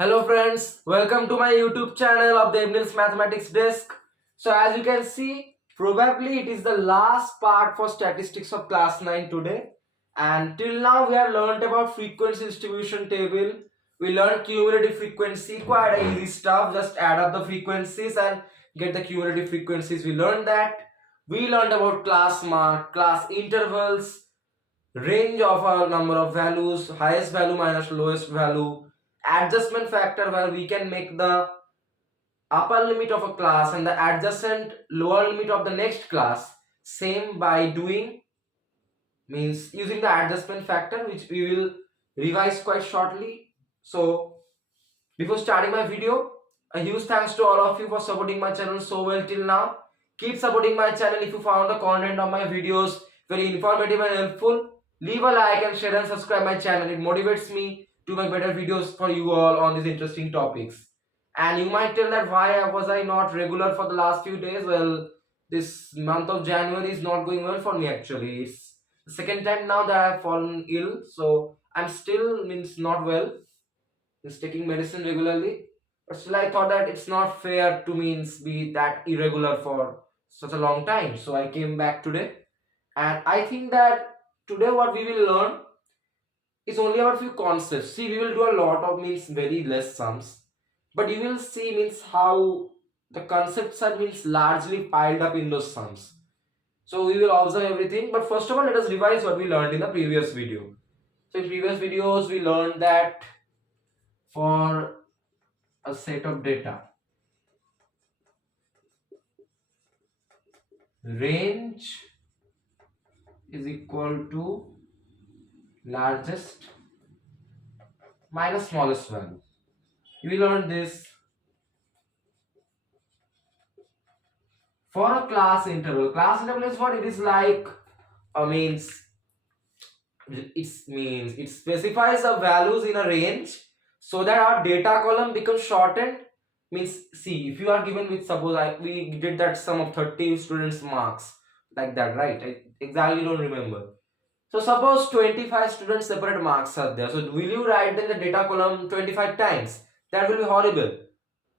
Hello friends, welcome to my YouTube channel of Debneel's Mathematics Desk. So as you can see, probably it is the last part for statistics of class 9 today. And till now we have learned about frequency distribution table. We learned cumulative frequency, quite easy stuff. Just add up the frequencies and get the cumulative frequencies. We learned that. We learned about class mark, class intervals, range of a number of values, highest value minus lowest value, adjustment factor where we can make the upper limit of a class and the adjacent lower limit of the next class same by doing means using the adjustment factor, which we will revise quite shortly. So before starting my video, a huge thanks to all of you for supporting my channel so well till now. Keep supporting my channel. If you found the content of my videos very informative and helpful, leave a like and share and subscribe my channel. It motivates me to make better videos for you all on these interesting topics. And you might tell that why was I not regular for the last few days? Well, this month of January is not going well for me actually. It's the second time now that I have fallen ill, so I'm still means not well, is taking medicine regularly. But still, I thought that it's not fair to means be that irregular for such a long time. So I came back today, and I think that today what we will learn is only about few concepts. See, we will do a lot of means very less sums, but you will see means how the concepts are means largely piled up in those sums. So we will observe everything. But first of all, let us revise what we learned in the previous video. So in previous videos, we learned that for a set of data, range is equal to largest minus smallest value. We learned this for a class interval. Class interval is what it is like. Means it specifies the values in a range so that our data column becomes shortened. Means see, if you are given with suppose we did that sum of 30 students marks like that, right? I exactly don't remember. So suppose 25 students separate marks are there. So will you write in the data column 25 times? That will be horrible.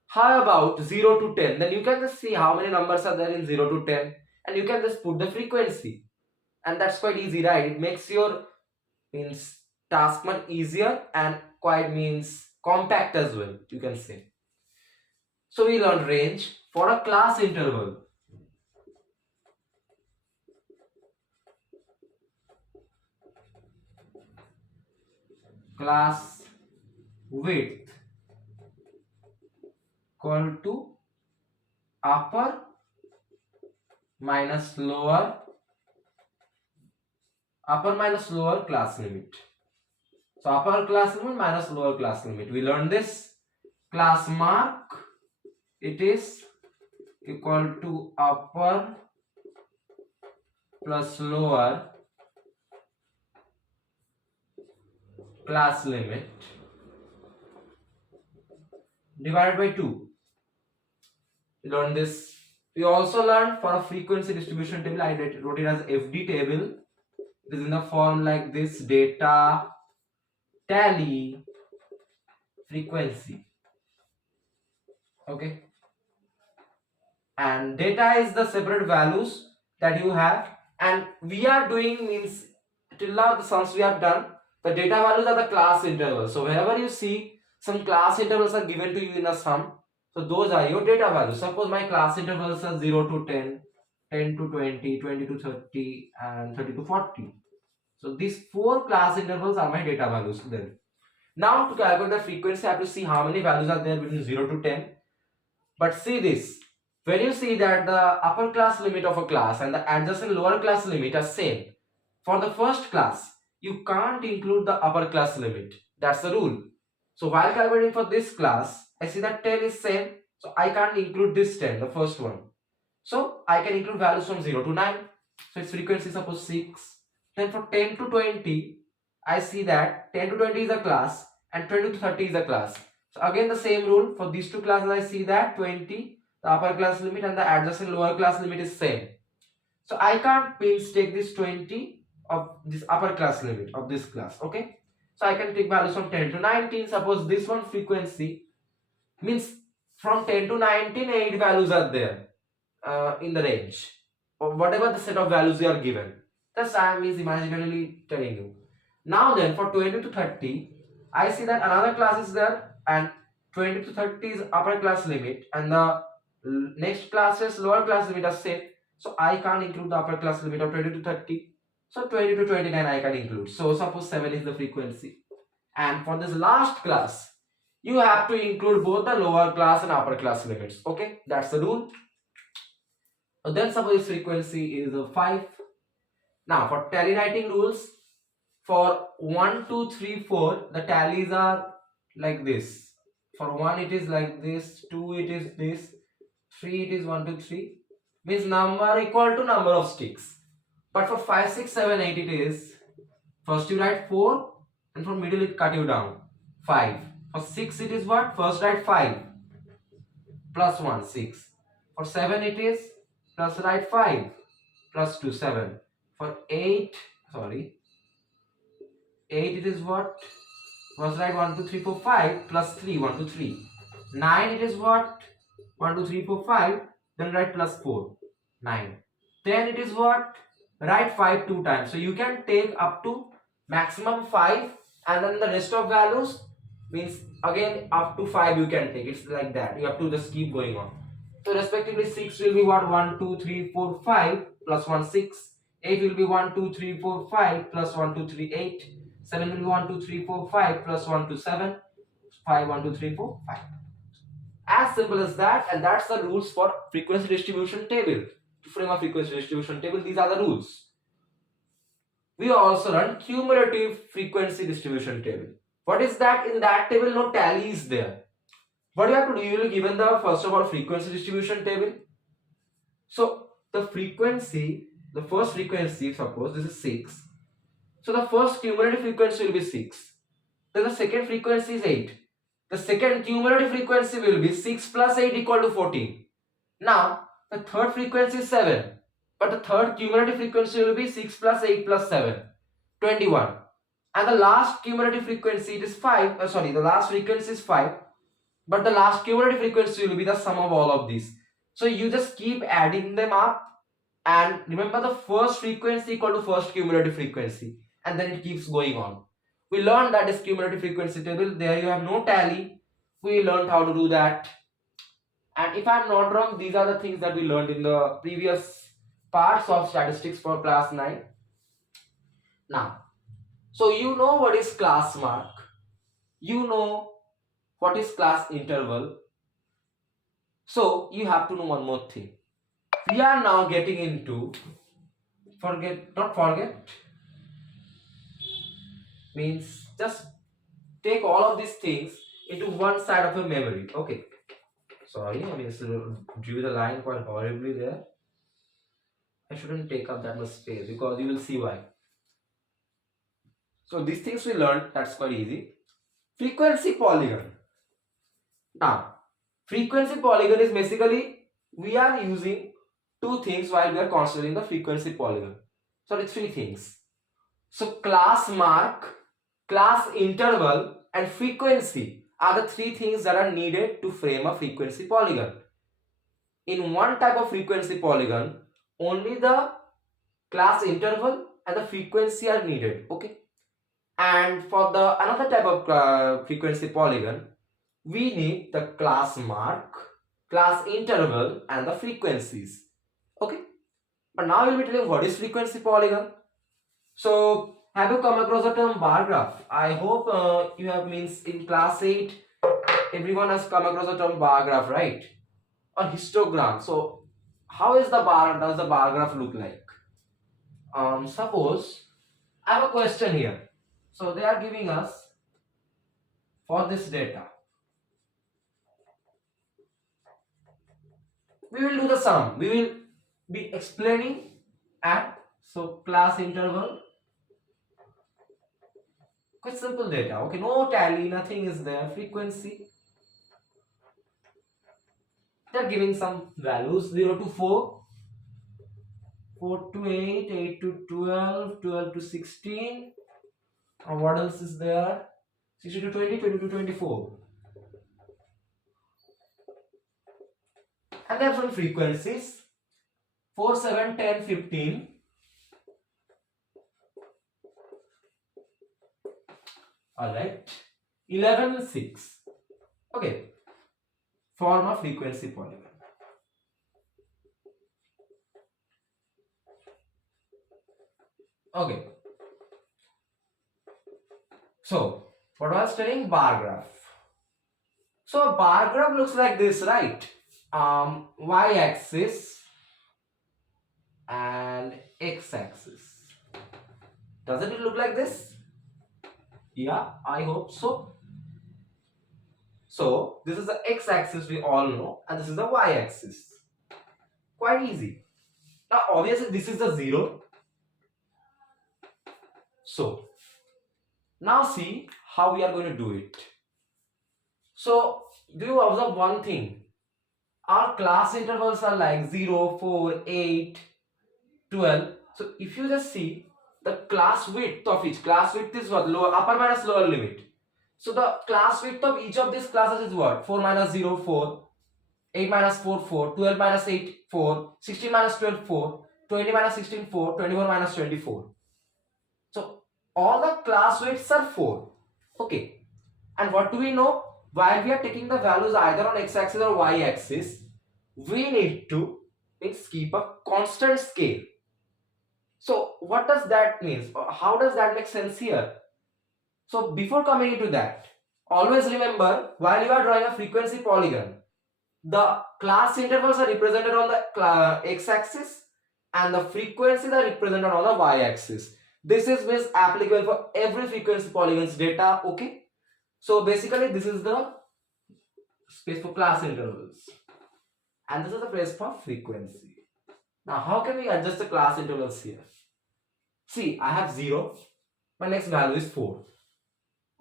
How about 0 to 10? Then you can just see how many numbers are there in 0 to 10 and you can just put the frequency. And that's quite easy, right? It makes your means task much easier and quite means compact as well, you can say. So we learned range for a class interval. Class width equal to upper minus lower class limit. So upper class limit minus lower class limit. We learned this. Class mark, it is equal to upper plus lower class limit divided by 2. We learned this. We also learned for a frequency distribution table. I wrote it as FD table. It is in the form like this: data, tally, frequency. Okay. And data is the separate values that you have, and we are doing means till now the sums we have done. The data values are the class intervals. So wherever you see some class intervals are given to you in a sum, so those are your data values. Suppose my class intervals are 0 to 10, 10 to 20, 20 to 30, and 30 to 40. So these 4 class intervals are my data values then. Now to calculate the frequency, I have to see how many values are there between 0 to 10. But see this, when you see that the upper class limit of a class and the adjacent lower class limit are same, for the first class, you can't include the upper class limit. That's the rule. So while calculating for this class, I see that 10 is same. So I can't include this 10, the first one. So I can include values from 0 to 9. So its frequency suppose 6. Then for 10 to 20, I see that 10 to 20 is a class and 20 to 30 is a class. So again the same rule for these two classes. I see that 20, the upper class limit, and the adjacent lower class limit is same. So I can't means take this 20 of this upper class limit of this class. Okay. So I can take values from 10 to 19. Suppose this one frequency means from 10 to 19, 8 values are there in the range, or whatever the set of values you are given. Thus I am is imaginarily telling you. Now then, for 20 to 30, I see that another class is there, and 20 to 30 is upper class limit, and the next classes lower class limit are same. So I can't include the upper class limit of 20 to 30. So 20 to 29 I can include. So suppose 7 is the frequency. And for this last class, you have to include both the lower class and upper class limits. Okay, that's the rule. Then suppose frequency is 5. Now for tally writing rules, for 1, 2, 3, 4, the tallies are like this. For 1 it is like this, 2 it is this, 3 it is 1, 2, 3. Means number equal to number of sticks. But for 5, 6, 7, 8 it is, first you write 4 and from middle it cut you down 5. For 6 it is what? First write 5 plus 1, 6. For 7 it is plus write 5 plus 2, 7. For 8 it is what? First write 1, 2, 3, 4, 5 plus 3, 1, 2, 3. 9 it is what? 1, 2, 3, 4, 5. Then write plus 4, 9. 10 it is what? Write 5 2 times. So you can take up to maximum 5, and then the rest of values means again up to 5 you can take. It's like that. You have to just keep going on. So respectively 6 will be what? 1, 2, 3, 4, 5 plus 1, 6. 8 will be 1, 2, 3, 4, 5 plus 1, 2, 3, 8. 7 will be 1, 2, 3, 4, 5 plus 1, 2, 7. 5, 1, 2, 3, 4, 5. As simple as that, and that's the rules for frequency distribution table. To frame a frequency distribution table, these are the rules. We also run cumulative frequency distribution table. What is that? In that table, no tally is there. What you have to do, you will be given the first of all frequency distribution table. So the frequency, the first frequency, suppose this is 6. So the first cumulative frequency will be 6. Then the second frequency is 8. The second cumulative frequency will be 6 plus 8 equal to 14. Now the third frequency is 7. But the third cumulative frequency will be 6 plus 8 plus 7, 21. And the last cumulative frequency it is 5. The last frequency is 5. But the last cumulative frequency will be the sum of all of these. So you just keep adding them up. And remember the first frequency equal to first cumulative frequency. And then it keeps going on. We learned that is cumulative frequency table. There you have no tally. We learned how to do that. And if I am not wrong, these are the things that we learned in the previous parts of statistics for class 9. Now, so you know what is class mark. You know what is class interval. So you have to know one more thing. We are now getting into means just take all of these things into one side of your memory. Okay. Sorry, I mean drew the line quite horribly there. I shouldn't take up that much space because you will see why. So these things we learned, that's quite easy. Frequency polygon. Now, frequency polygon is basically we are using two things while we are considering the frequency polygon. Sorry, three things. So class mark, class interval and frequency are the three things that are needed to frame a frequency polygon. In one type of frequency polygon, only the class interval and the frequency are needed. Okay. And for the another type of frequency polygon, we need the class mark, class interval and the frequencies. Okay. But now we'll be telling what is frequency polygon. So have you come across the term bar graph? I hope you have means in class 8 everyone has come across the term bar graph, right? Or histogram. So how is does the bar graph look like? Suppose I have a question here. So they are giving us for this data. We will do the sum. We will be explaining at so class interval. Quite simple data. Okay, no tally, nothing is there. Frequency. They are giving some values 0 to 4, 4 to 8, 8 to 12, 12 to 16, What else is there? 60 to 20, 20 to 24. And then from frequencies 4, 7, 10, 15. Alright. 11, 6. Okay. Form a frequency polygon. Okay. So, what was telling? Bar graph. So, a bar graph looks like this, right? Y-axis and x-axis. Doesn't it look like this? Yeah, I hope so. So, this is the x-axis we all know, and this is the y-axis. Quite easy. Now, obviously, this is the 0. So, now see how we are going to do it. So, do you observe one thing? Our class intervals are like 0, 4, 8, 12. So, if you just see the class width of each, class width is what? Lower, upper minus lower limit. So, the class width of each of these classes is what? 4 minus 0, 4. 8 minus 4, 4. 12 minus 8, 4. 16 minus 12, 4. 20 minus 16, 4. 24 minus 24. So, all the class widths are 4. Okay. And what do we know? While we are taking the values either on x-axis or y-axis, we need to keep a constant scale. So what does that mean? How does that make sense here? So before coming into that, always remember, while you are drawing a frequency polygon, the class intervals are represented on the x-axis and the frequencies are represented on the y-axis. This is applicable for every frequency polygon's data. Okay. So basically this is the space for class intervals and this is the place for frequency. Now how can we adjust the class intervals here? See, I have 0. My next value is 4.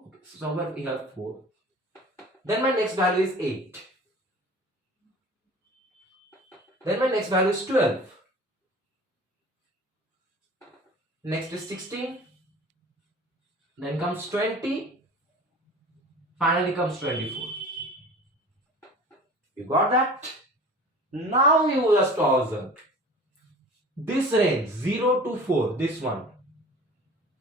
Okay, so somewhere we have 4. Then my next value is 8. Then my next value is 12. Next is 16. Then comes 20. Finally comes 24. You got that? Now you just observe this range 0 to 4, this one.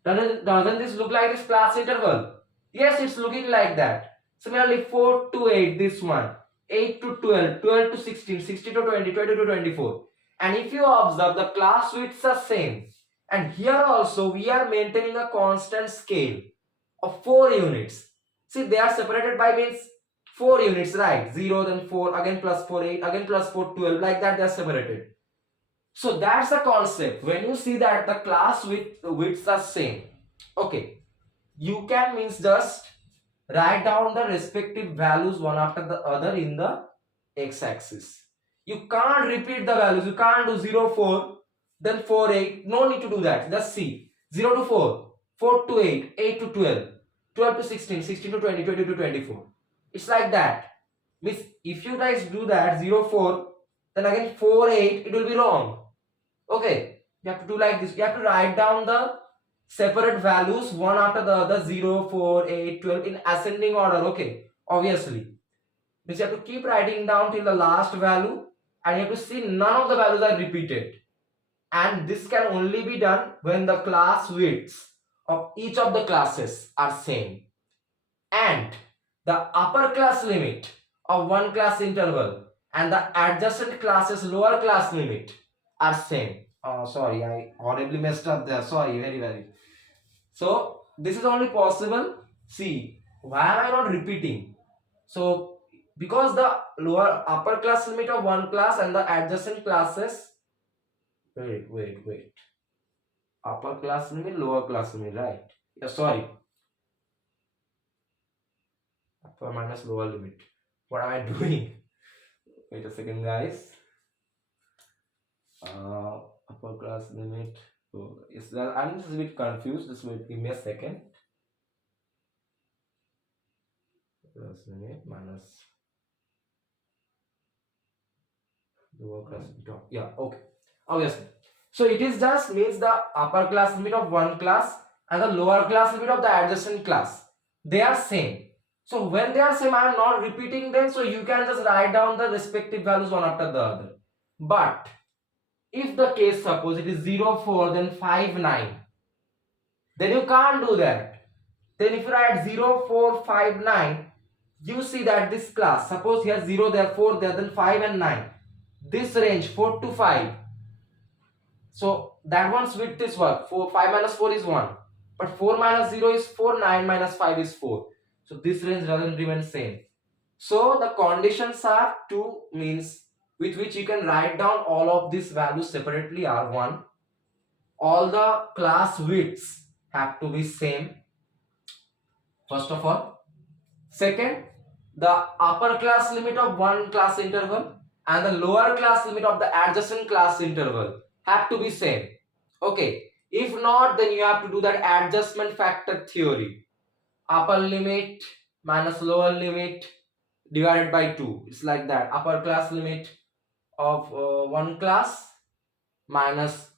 Doesn't this look like this class interval? Yes, it's looking like that. Similarly, 4 to 8, this one. 8 to 12, 12 to 16, 16 to 20, 20 to 24. And if you observe, the class widths are same. And here also, we are maintaining a constant scale of 4 units. See, they are separated by means 4 units, right? 0, then 4, again plus 4, 8, again plus 4, 12. Like that, they are separated. So that's the concept. When you see that the class widths are same, okay, you can means just write down the respective values one after the other in the x-axis. You can't repeat the values. You can't do 0, 4, then 4, 8. No need to do that. Just see 0 to 4, 4 to 8, 8 to 12, 12 to 16, 16 to 20, 20 to 24. It's like that. Means if you guys do that 0, 4, then again 4, 8, it will be wrong. Okay, you have to do like this. You have to write down the separate values one after the other 0, 4, 8, 12 in ascending order. Okay, obviously. Means you have to keep writing down till the last value and you have to see none of the values are repeated. And this can only be done when the class widths of each of the classes are same. And the upper class limit of one class interval and the adjacent classes lower class limit are same. Oh, sorry, I horribly messed up there. Sorry, very. So, this is only possible. See, why am I not repeating? So, because the lower upper class limit of one class and the adjacent classes. Wait. Upper class limit, lower class limit, right? Yeah, sorry. Upper minus lower limit. What am I doing? Wait a second, guys. Upper class limit. So is that I'm just a bit confused. Just wait, give me a second. Class limit minus lower class limit. Yeah, okay. Obviously. So it is just means the upper class limit of one class and the lower class limit of the adjacent class, they are same. So when they are same, I am not repeating them, so you can just write down the respective values one after the other. But if the case suppose it is 0 4 then 5 9, then you can't do that. Then if you write 0 4 5 9, you see that this class, suppose here 0 there, 4 there, then 5 and 9, this range 4 to 5, so that one's width is what? 4, 5 minus 4 is 1. But 4 minus 0 is 4, 9 minus 5 is 4. So this range doesn't remain same. So the conditions are 2, means with which you can write down all of these values separately are 1. All the class widths have to be same, first of all. Second, the upper class limit of one class interval and the lower class limit of the adjacent class interval have to be same. Okay, if not, then you have to do that adjustment factor theory. Upper limit minus lower limit divided by 2. It's like that. Upper class limit of one class minus,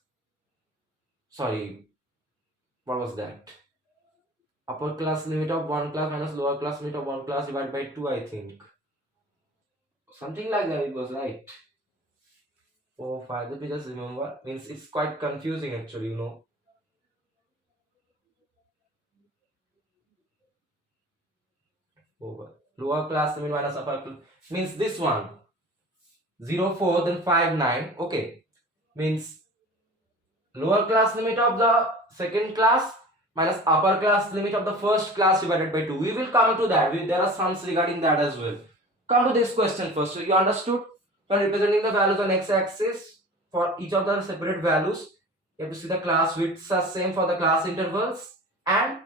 sorry, what was that? Upper class limit of one class minus lower class limit of one class divided by 2, I think. Something like that it was, right? 4, 5, let me just remember. Means it's quite confusing actually, you know. Over. Lower class limit minus upper class means this one. 0 4 then 5 9. Okay, means lower class limit of the second class minus upper class limit of the first class divided by 2. We will come to that. There are sums regarding that as well. Come to this question first. So you understood? When representing the values on x-axis for each of the separate values, you have to see the class widths are same for the class intervals, and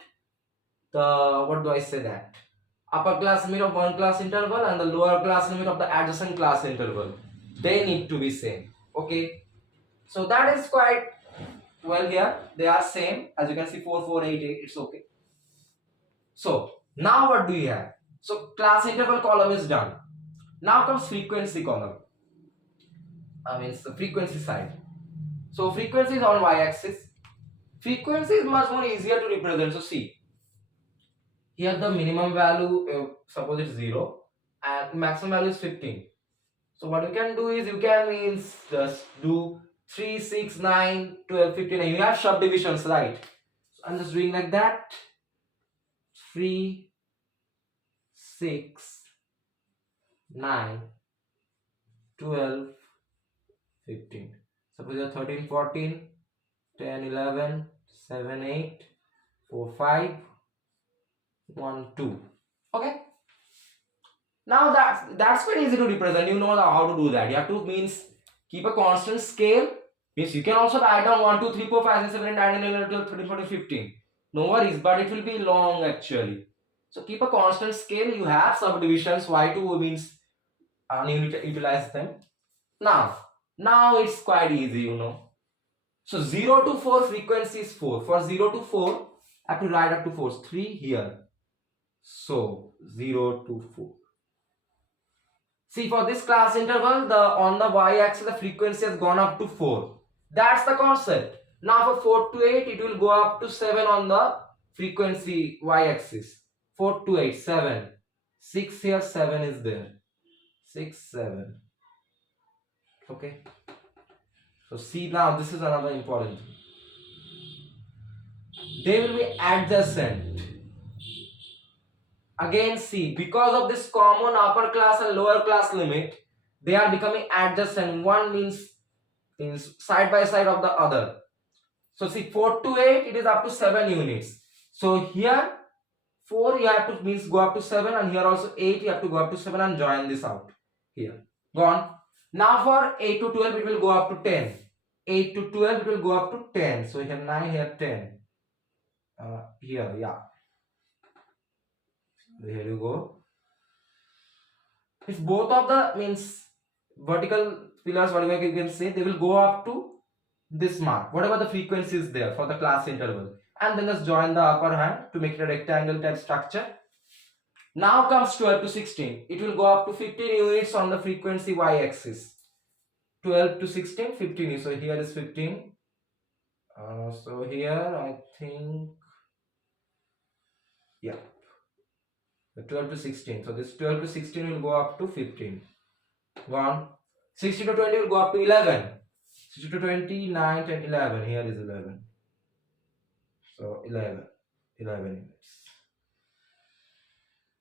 the, what do I say, that upper class limit of one class interval and the lower class limit of the adjacent class interval, they need to be same. Okay, so that is quite well here. They are same, as you can see, 4 4 8 8. It's okay. So now what do we have? So class interval column is done. Now comes frequency column. I mean the frequency side. So frequency is on y-axis. Frequency is much more easier to represent. So see, here the minimum value, suppose it's 0 and maximum value is 15. So what you can do is you can means just do 3 6 9 12 15, and you have subdivisions, right? So I'm just doing like that. 3 6 9 12 15. Suppose you're 13 14 10 11 7 8 4 5 1 2. Okay, now that's quite easy to represent. You know how to do that. You have to means keep a constant scale. Means you can also write down 1 2 3 4 5 6 7 8 9 11 12 13 14 15. No worries, but it will be long actually. So keep a constant scale. You have subdivisions. Y2 means utilize them. Now it's quite easy, you know. So 0 to 4 frequency is 4. For 0 to 4, I have to write up to 4. 3 here. So 0 to 4. See, for this class interval, on the y-axis the frequency has gone up to 4. That's the concept. Now for 4 to 8, it will go up to 7 on the frequency y-axis. 4 to 8, 7. 6 here, 7 is there. 6, 7. Okay. So see, now this is another important thing. They will be adjacent. Again, see, because of this common upper class and lower class limit, they are becoming adjacent. One means side by side of the other. So see, 4 to 8, it is up to 7 units. So here 4 you have to means go up to 7, and here also 8 you have to go up to 7 and join this out here. Gone. Now for 8 to 12 it will go up to 10. 8 to 12 it will go up to 10. So here 9, here 10. Here, yeah. Here you go. If both of the means vertical pillars, whatever you can say, they will go up to this mark, whatever the frequency is there for the class interval, and then just join the upper hand to make it a rectangle type structure. Now comes 12 to 16. It will go up to 15 units on the frequency y-axis. 12 to 16, 15. So here is 15. So here I think Yeah, the 12 to 16. So this 12 to 16 will go up to 15. 1. 16 to 20 will go up to 11. 16 to 20, 9, 10, 11. Here is 11. So 11. 11 units.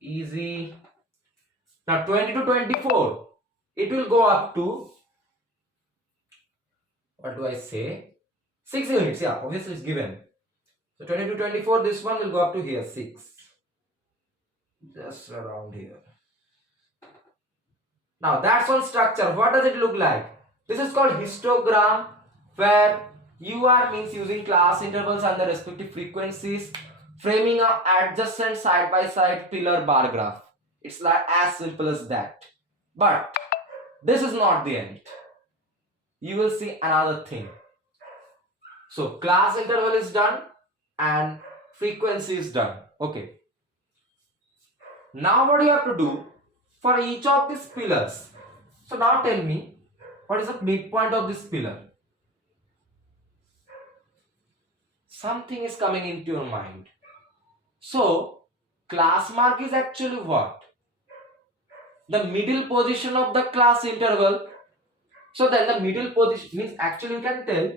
Easy. Now 20 to 24. It will go up to, what do I say? 6 units. Yeah, obviously it's given. So 20 to 24, this one will go up to here, 6. Just around here. Now that's one structure. What does it look like? This is called histogram, where UR means using class intervals and the respective frequencies, framing a adjacent side by side pillar bar graph. It's like as simple as that. But this is not the end. You will see another thing. So class interval is done and frequency is done. Okay. Now what you have to do for each of these pillars. So now tell me, what is the midpoint of this pillar? Something is coming into your mind. So class mark is actually what? The middle position of the class interval. So then the middle position means, actually you can tell,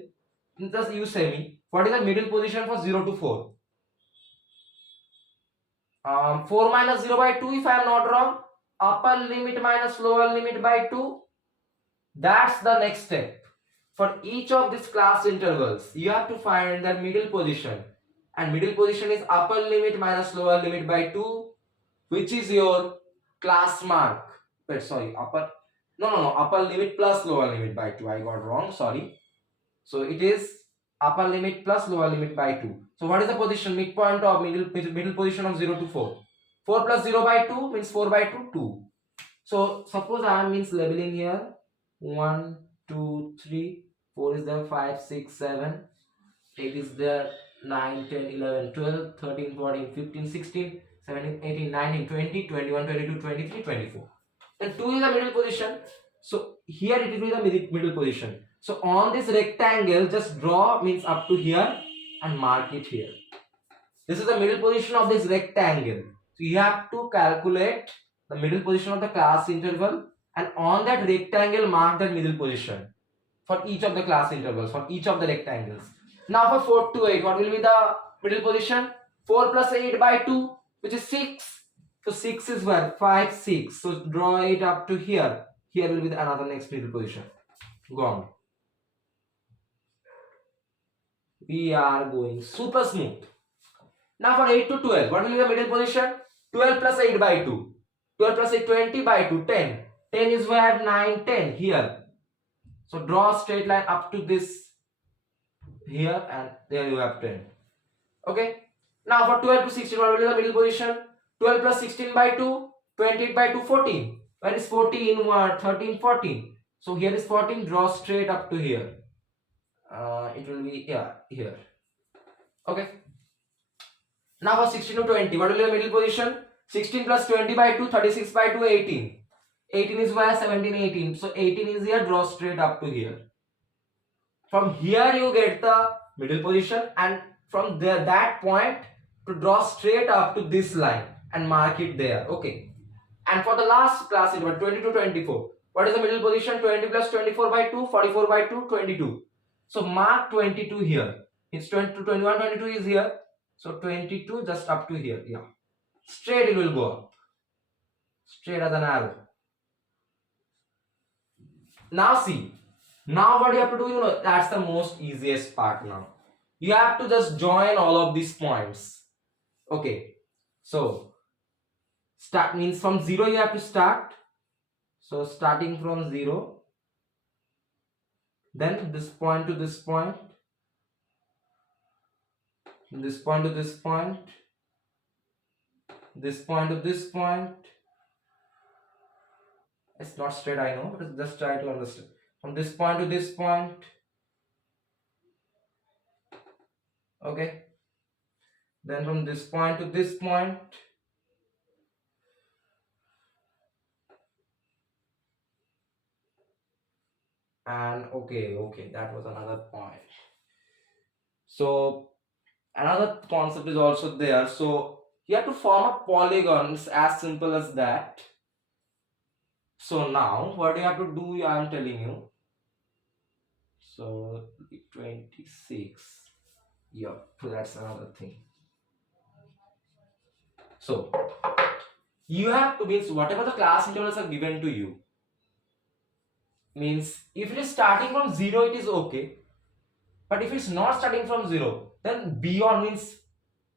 just you say me, what is the middle position for 0 to 4? 4 minus 0 by 2 if I am not wrong. Upper limit minus lower limit by 2. That's the next step. For each of these class intervals, you have to find their middle position. And middle position is upper limit minus lower limit by 2, which is your class mark. Wait, sorry, upper limit plus lower limit by 2. I got wrong, sorry. So it is upper limit plus lower limit by 2. So what is the position? Midpoint of middle position of 0 to 4. 4 plus 0 by 2 means 4 by 2, 2. So suppose I means labeling here 1, 2, 3, 4 is there, 5, 6, 7, 8 is there, 9, 10, 11, 12, 13, 14, 15, 16, 17, 18, 19, 20, 21, 22, 23, 24. Then 2 is the middle position. So here it will be the middle position. So on this rectangle, just draw means up to here and mark it here. This is the middle position of this rectangle. So you have to calculate the middle position of the class interval, and on that rectangle mark the middle position for each of the class intervals, for each of the rectangles. Now for 4 to 8, what will be the middle position? 4 plus 8 by 2, which is 6. So 6 is where? 5, 6. So draw it up to here. Here will be the another next middle position. Gone. We are going super smooth. Now for 8 to 12, what will be the middle position? 12 plus 8 by 2. 12 plus 8, 20 by 2, 10. 10 is where? 9, 10 here. So draw a straight line up to this here, and there you have 10. Okay. Now for 12 to 16, what will be the middle position? 12 plus 16 by 2, 28 by 2, 14. Where is 14? 13, 14. So here is 14, draw straight up to here. It will be, yeah, here. Okay. Now for 16 to 20, what will be the middle position? 16 plus 20 by 2, 36 by 2, 18. 18 is where? 17, 18. So 18 is here, draw straight up to here. From here you get the middle position, and from there, that point to draw straight up to this line and mark it there. Okay. And for the last class interval, 20 to 24, what is the middle position? 20 plus 24 by 2, 44 by 2, 22. So mark 22 here. It's 20 to 21, 22 is here. So 22 just up to here. Yeah. Straight it will go up. Straight as an arrow. Now see. Now what you have to do, that's the most easiest part now. You have to just join all of these points. Okay. So start means from 0 you have to start. So starting from 0. Then this point to this point. This point to this point. This point to this point. It's not straight, I know, but just try to understand. From this point to this point. Okay. Then from this point to this point. And okay, that was another point. So another concept is also there. So You have to form a polygon. It's as simple as that. So now what you have to do, I am telling you. So 26. Yep, that's another thing. So you have to, means whatever the class intervals are given to you, means if it is starting from 0 it is okay, but if it's not starting from 0, then beyond, means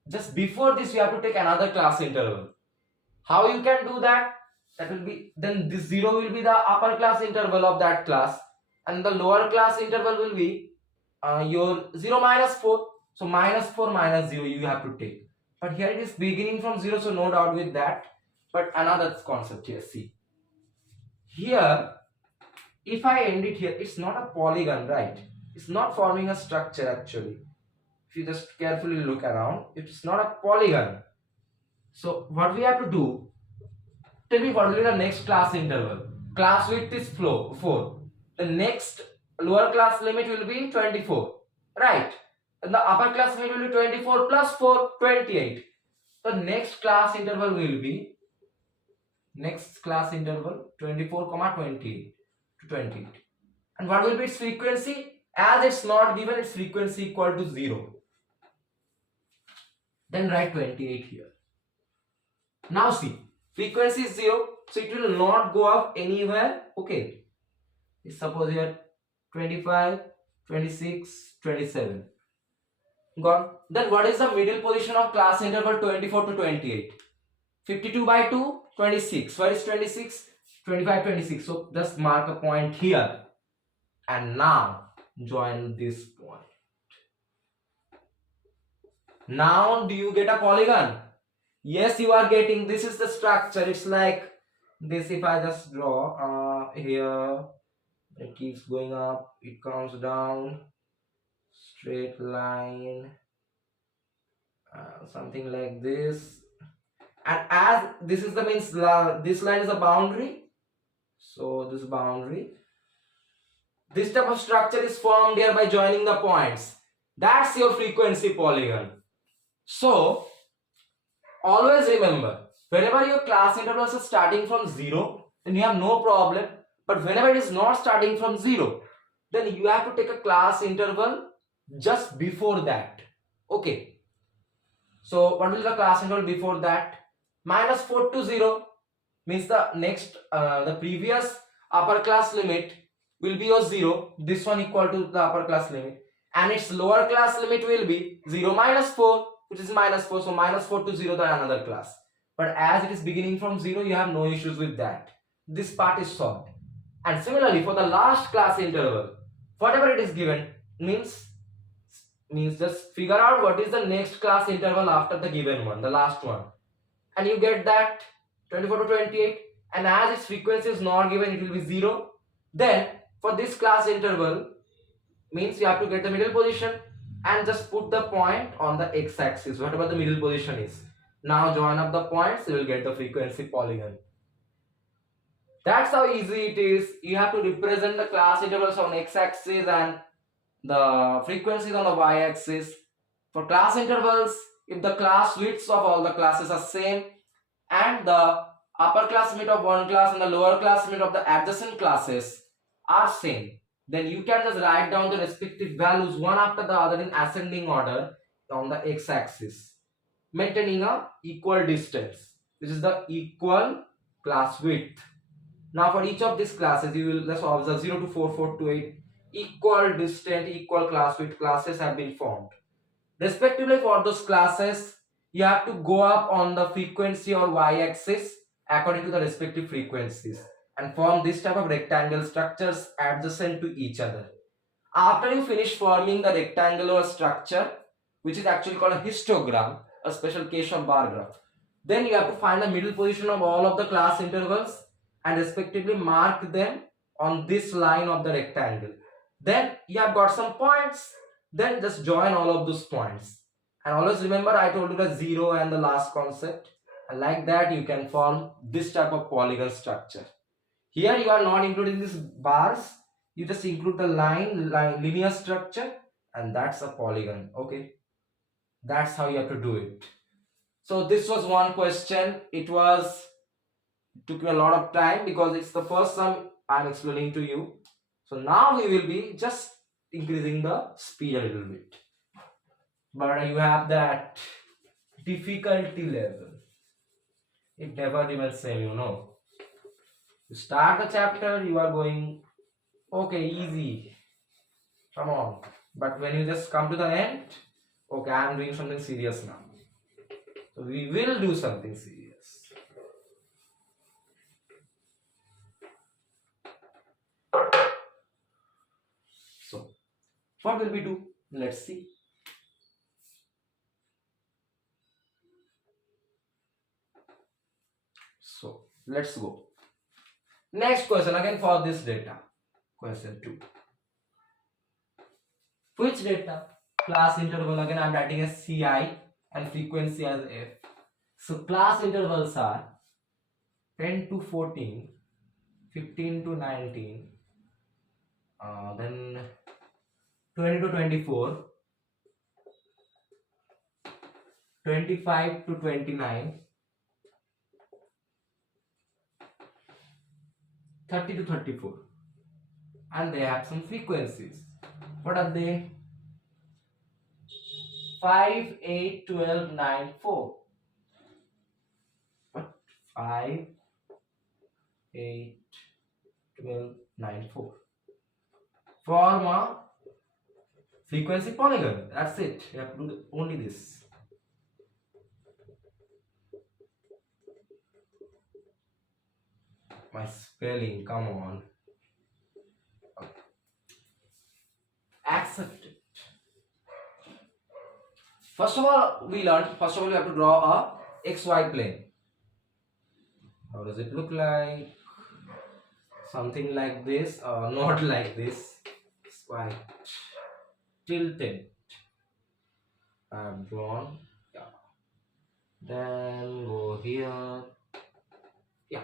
just before this you have to take another class interval. How you can do that? That will be, then this 0 will be the upper class interval of that class, and the lower class interval will be your 0 minus 4. So minus 4 minus 0 you have to take, but here it is beginning from 0, so no doubt with that. But another concept here, see here, if I end it here, it's not a polygon, right? It's not forming a structure actually. If you just carefully look around, it's not a polygon. So what we have to do, tell me what will be the next class interval. Class width is 4. The next lower class limit will be 24, right? And the upper class limit will be 24 plus 4, 28. The next class interval will be, next class interval 24 comma 28 to 28. And what will be its frequency? As it's not given, its frequency equal to 0. Then write 28 here. Now see, frequency is 0, so it will not go up anywhere. Okay, suppose here 25, 26, 27 gone. Then what is the middle position of class interval 24 to 28? 52 by 2, 26. Where is 26? 25, 26. So just mark a point here, and now join this point. Now do you get a polygon? Yes, you are getting. This is the structure. It's like this. If I just draw here, it keeps going up, it comes down, straight line, something like this. And as this is the means, this line is a boundary, so this boundary, this type of structure is formed here by joining the points. That's your frequency polygon. So always remember, whenever your class intervals are starting from 0, then you have no problem. But whenever it is not starting from 0, then you have to take a class interval just before that. Okay. So what will the class interval before that? Minus 4 to 0 means the next, the previous upper class limit will be your 0. This one equal to the upper class limit. And its lower class limit will be 0 minus 4, which is minus 4. So minus 4 to 0, then another class. But as it is beginning from 0, you have no issues with that. This part is solved. And similarly, for the last class interval, whatever it is given, means just figure out what is the next class interval after the given one, the last one. And you get that 24 to 28. And as its frequency is not given, it will be 0. Then for this class interval, means you have to get the middle position and just put the point on the x-axis, whatever the middle position is. Now join up the points, you will get the frequency polygon. That's how easy it is. You have to represent the class intervals on x-axis and the frequencies on the y-axis. For class intervals, if the class widths of all the classes are same and the upper class limit of one class and the lower class limit of the adjacent classes are same, then you can just write down the respective values one after the other in ascending order on the x-axis, maintaining a equal distance, which is the equal class width. Now for each of these classes, you will just observe 0 to 4, 4 to 8, equal distant, equal class width classes have been formed. Respectively for those classes, you have to go up on the frequency or y-axis according to the respective frequencies and form this type of rectangle structures adjacent to each other. After you finish forming the rectangular structure, which is actually called a histogram, a special case of bar graph, then you have to find the middle position of all of the class intervals and respectively mark them on this line of the rectangle. Then you have got some points, then just join all of those points. And always remember, I told you the 0 and the last concept, and like that you can form this type of polygon structure. Here you are not including these bars, you just include the line linear structure, and that's a polygon. Okay, that's how you have to do it. So this was one question. It took me a lot of time because it's the first sum I'm explaining to you. So now we will be just increasing the speed a little bit. But you have that difficulty level. It never remains same, you know. You start the chapter, you are going, okay, easy. Come on. But when you just come to the end, okay, I'm doing something serious now. So we will do something serious. So what will we do? Let's see. So let's go. Next question again for this data. Question 2. Which data? Class interval again I'm writing as Ci and frequency as F. So class intervals are 10 to 14, 15 to 19, then 20 to 24, 25 to 29, 30 to 34, and they have some frequencies. What are they? 5, 8, 12, 9, 4. What? 5, 8, 12, 9, 4. Form a frequency polygon. That's it. You have to do only this. My spelling, come on. Okay. Accept it. First of all, we have to draw a XY plane. How does it look like? Something like this or not like this. It's quite tilted. I've drawn. Yeah. Then go here. Yeah.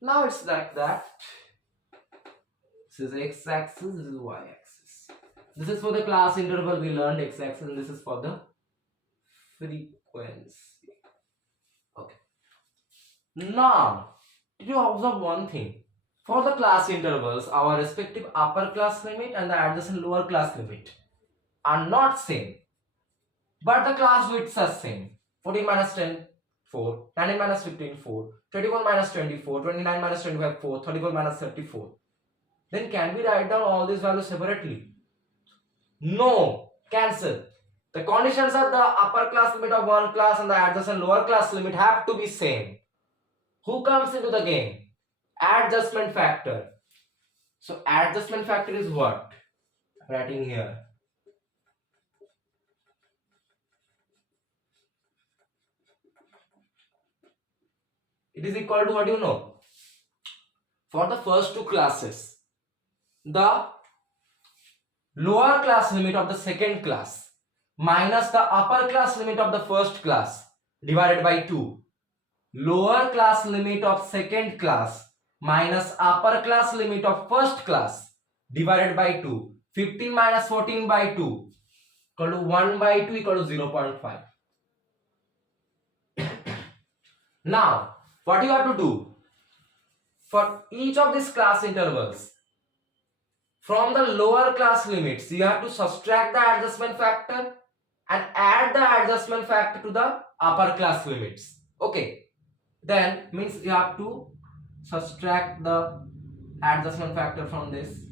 Now it's like that. This is x-axis, this is y-axis. This is for the class interval we learned x-axis, and this is for the frequency. Okay. Now, did you observe one thing? For the class intervals, our respective upper class limit and the adjacent lower class limit are not same, but the class widths are same. 14 minus 10, 4, 19 minus 15, 4, 21 minus 24, 29 minus 25, 4, 34 minus 34. Then can we write down all these values separately? No, cancel. The conditions are the upper class limit of one class and the adjacent lower class limit have to be same. Who comes into the game? Adjustment factor. So adjustment factor is what? Writing here. It is equal to what you know. For the first two classes, the lower class limit of the second class minus the upper class limit of the first class divided by 2. Lower class limit of second class minus upper class limit of first class divided by 2. 15 minus 14 by 2 equal to 1 by 2 equal to 0.5. Now, what you have to do? For each of these class intervals, from the lower class limits, you have to subtract the adjustment factor and add the adjustment factor to the upper class limits. Okay. Then means you have to subtract the adjustment factor from this.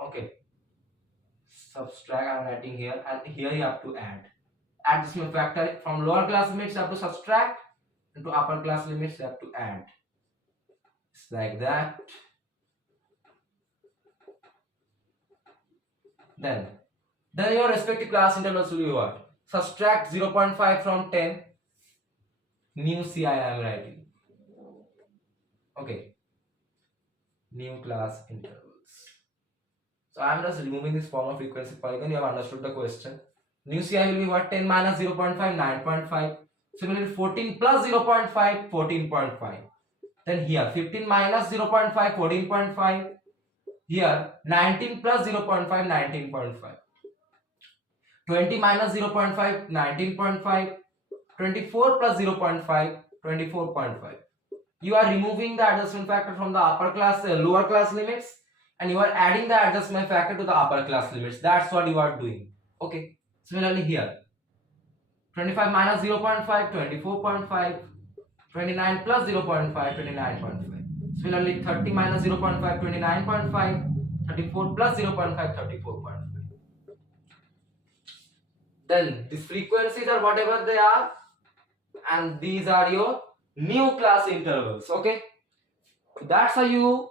Okay. Subtract, I am writing here, and here you have to add. Adjustment factor from lower class limits you have to subtract, and to upper class limits you have to add. It's like that. Then your respective class intervals will be what? Subtract 0.5 from 10. New Ci I am writing. Okay. New class intervals. So I am just removing this form of frequency polygon. You have understood the question. New Ci will be what? 10 minus 0.5, 9.5. Similarly, 14 plus 0.5, 14.5. Then here, 15 minus 0.5, 14.5. Here, 19 plus 0.5, 19.5. 20 minus 0.5, 19.5. 24 plus 0.5, 24.5. You are removing the adjustment factor from the lower class limits, and you are adding the adjustment factor to the upper class limits. That's what you are doing. Okay. Similarly here, 25 minus 0.5, 24.5, 29 plus 0.5, 29.5. Similarly, 30 minus 0.5, 29.5, 34 plus 0.5, 34.5. Then these frequencies are whatever they are, and these are your new class intervals. Okay, that's how you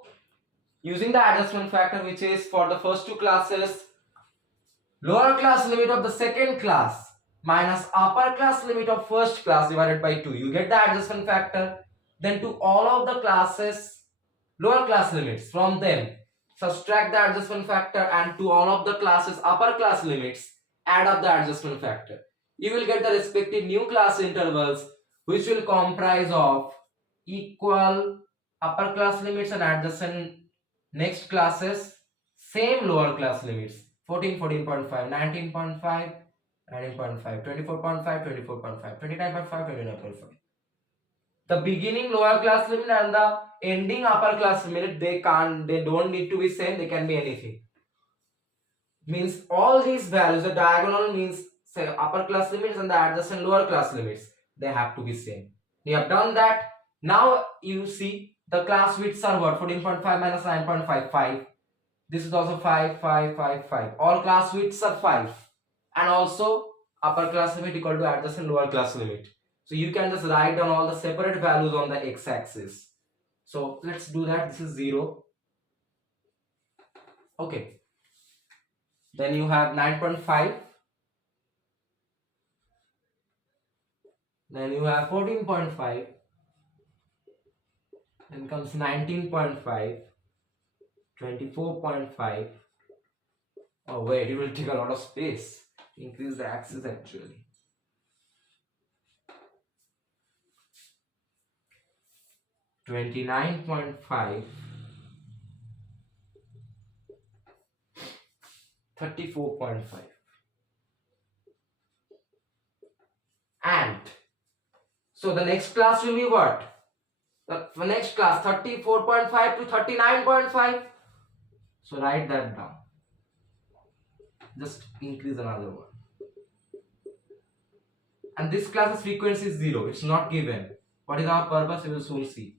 using the adjustment factor, which is for the first two classes, lower class limit of the second class minus upper class limit of first class divided by 2. You get the adjustment factor. Then to all of the classes, lower class limits, from them subtract the adjustment factor, and to all of the classes upper class limits add up the adjustment factor. You will get the respective new class intervals, which will comprise of equal upper class limits and adjacent next classes same lower class limits: 14, 14.5, 19.5, 19.5, 24.5, 24.5, 29.5, 29.5. The beginning lower class limit and the ending upper class limit, they don't need to be same, they can be anything. Means all these values, the diagonal means say upper class limits and the adjacent lower class limits, they have to be same. We have done that. Now you see the class widths are what? 14.5 minus 9.55. This is also 5, 5, 5, 5. All class widths are 5. And also upper class limit equal to adjacent lower class limit. So you can just write down all the separate values on the x-axis. So let's do that. This is 0. Okay. Then you have 9.5. Then you have 14.5. Then comes 19.5. 24.5. Oh wait, it will take a lot of space. Increase the axis actually. 29.5. 34.5. And so the next class will be what? The next class 34.5 to 39.5. So write that down. Just increase another one. And this class's frequency is 0. It's not given. What is our purpose? We will soon see.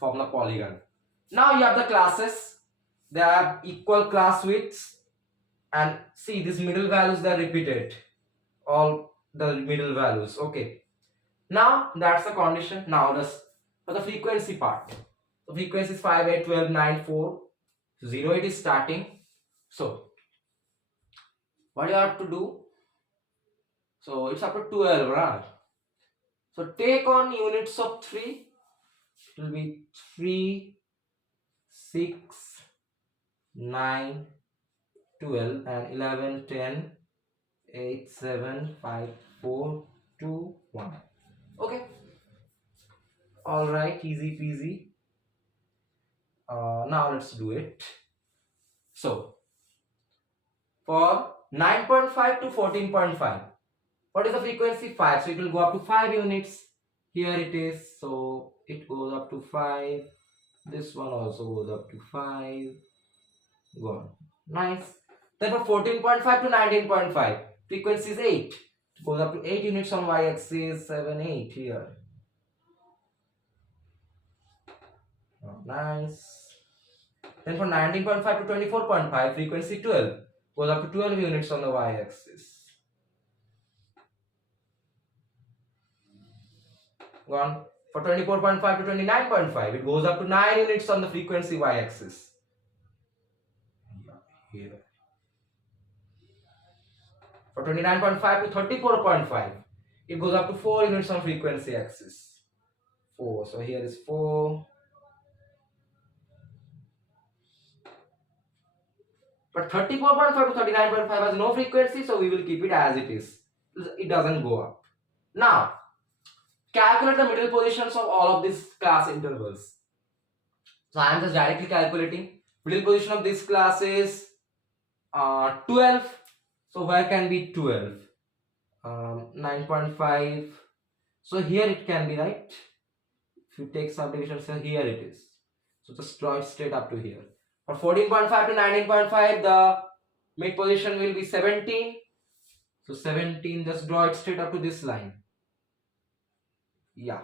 Form the polygon. Now you have the classes. They have equal class widths. And see, these middle values, they are repeated. All the middle values. Okay. Now that's the condition. Now for the frequency part. The frequency is 5, 8, 12, 9, 4. 0 it is starting. So what you have to do? So it's up to 12, right? So take on units of 3. It will be 3, 6, 9, 12 and 11, 10, 8, 7, 5, 4, 2, 1. Okay. Alright, easy peasy. Now let's do it. So for 9.5 to 14.5, what is the frequency? 5. So it will go up to 5 units. Here it is. So it goes up to 5. This one also goes up to 5. Gone. Nice. Then for 14.5 to 19.5, frequency is 8. It goes up to 8 units on y-axis. 7, 8 here. Oh, nice. Then for 19.5 to 24.5, frequency 12. Goes up to 12 units on the y-axis. Gone. For 24.5 to 29.5, it goes up to 9 units on the frequency y-axis. Here. For 29.5 to 34.5, it goes up to 4 units on frequency axis. 4. So here is 4. But 34.5 to 39.5 has no frequency, so we will keep it as it is. It doesn't go up. Now, calculate the middle positions of all of these class intervals. So I am just directly calculating. Middle position of this class is 12. So where can be 12? 9.5, So here it can be, right? If you take subdivision, so here it is. So just draw it straight up to here. For 14.5 to 19.5, the mid position will be 17. So 17, just draw it straight up to this line. Yeah.